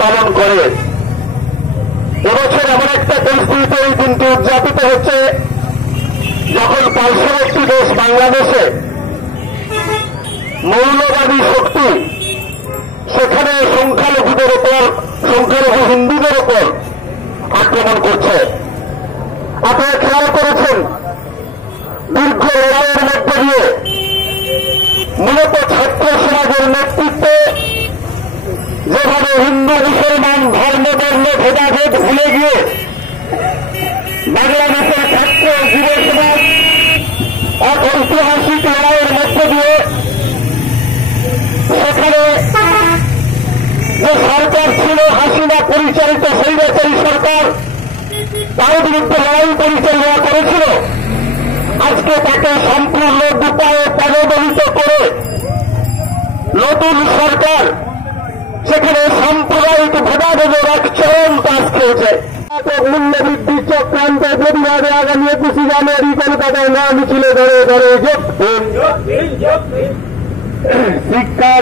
পালন করে। এবছর এমন একটা পরিস্থিতিতে এই দিনটি উদযাপিত হচ্ছে যখন পার্শ্ববর্তী দেশ বাংলাদেশে মৌলবাদী শক্তি সেখানে সংখ্যালঘুদের উপর, সংখ্যালঘু হিন্দুদের উপর আক্রমণ করছে। আপনারা খেয়াল করেছেন দীর্ঘ লড়াইয়ের মধ্যে দিয়ে মূলত ছাত্র সমাজের নেতৃত্বে যেভাবে হিন্দু মুসলমান ধর্মবর্ণ ভেদাভেদ ভুলে গিয়ে বাংলাদেশের ছাত্র যুব সমাজ এক ঐতিহাসিক লড়াইয়ের মধ্যে দিয়ে সেখানে যে সরকার ছিল হাসিনা পরিচালিত স্বৈরাচারী সরকার, তার বিরুদ্ধে লড়াই পরিচালনা করেছিল, আজকে তাকে সম্পূর্ণ উপায়ে পদদলিত করে নতুন সরকার সেখানে সাম্প্রদায়িক ভেদাভেদের এক চরম কাজ খেয়েছে। মূল্যবৃদ্ধির চক্রান্তের প্রতিবাদে আগামী 21 জানুয়ারি কলকাতায় না মিছিলে ধরে ধরে যোগ শিক্ষা